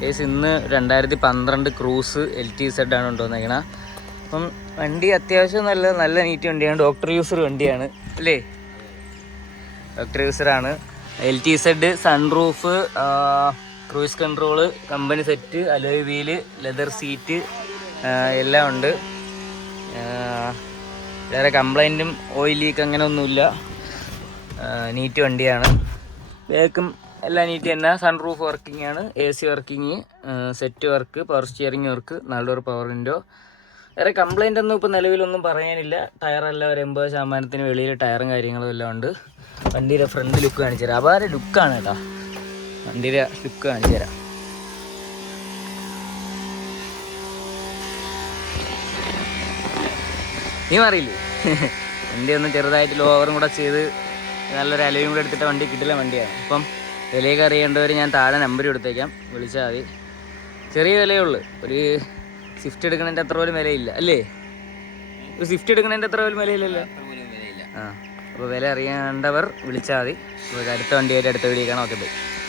Case ഇന്ന് 2012 cruise LTZ ആണ് കൊണ്ടുവന്നേക്കണത്. അപ്പം വണ്ടി അത്യാവശ്യം നല്ല നീറ്റ് വണ്ടിയാണ്. ഡോക്ടർ യൂസർ വണ്ടിയാണ് അല്ലേ? ഡോക്ടർ യൂസറാണ്. LTZ, sunroof, cruise control, company set, alloy wheel, leather seat എല്ലാം ഉണ്ട്. വേറെ കംപ്ലൈൻറ്റും ഓയിൽ ലീക്ക് അങ്ങനെ ഒന്നുമില്ല. നീറ്റ് വണ്ടിയാണ്. ബാക്കും എല്ലാം നീറ്റ് തന്നെ. സൺറൂഫ് വർക്കിംഗ് ആണ്, AC working, set work, power steering work, നല്ലൊരു പവർ വിൻഡോ. വേറെ കംപ്ലൈൻ്റ് ഒന്നും ഇപ്പോൾ നിലവിലൊന്നും പറയാനില്ല. ടയറെല്ലാം ഒരു 80% വെളിയിൽ ടയറും കാര്യങ്ങളും എല്ലാം ഉണ്ട്. വണ്ടിയുടെ ഫ്രണ്ട് ലുക്ക് കാണിച്ചു തരാം. അപാര ലുക്കാണ് കേട്ടോ. വണ്ടിയുടെ ലുക്ക് കാണിച്ചു തരാം. നീ മാറിയില്ലേ? വണ്ടി ഒന്ന് ചെറുതായിട്ട് ലോവറും കൂടെ ചെയ്ത് നല്ലൊരു അലയും കൂടെ എടുത്തിട്ട് വണ്ടി കിട്ടില്ല വണ്ടിയാണ്. അപ്പം വിലയൊക്കെ അറിയേണ്ടവർ ഞാൻ താഴെ നമ്പർ കൊടുത്തേക്കാം, വിളിച്ചാൽ മതി. ചെറിയ വിലയുള്ളൂ. ഒരു സ്വിഫ്റ്റ് എടുക്കണതിൻ്റെ അത്ര പോലും വിലയില്ല അല്ലേ? ഒരു സ്വിഫ്റ്റ് എടുക്കണതിൻ്റെ അത്ര പോലും വിലയില്ലല്ലോ. അപ്പോൾ വില അറിയേണ്ടവർ വിളിച്ചാൽ മതി. അടുത്ത വണ്ടിയായിട്ട് അടുത്ത വീഡിയോ കാണാം. Okay bye.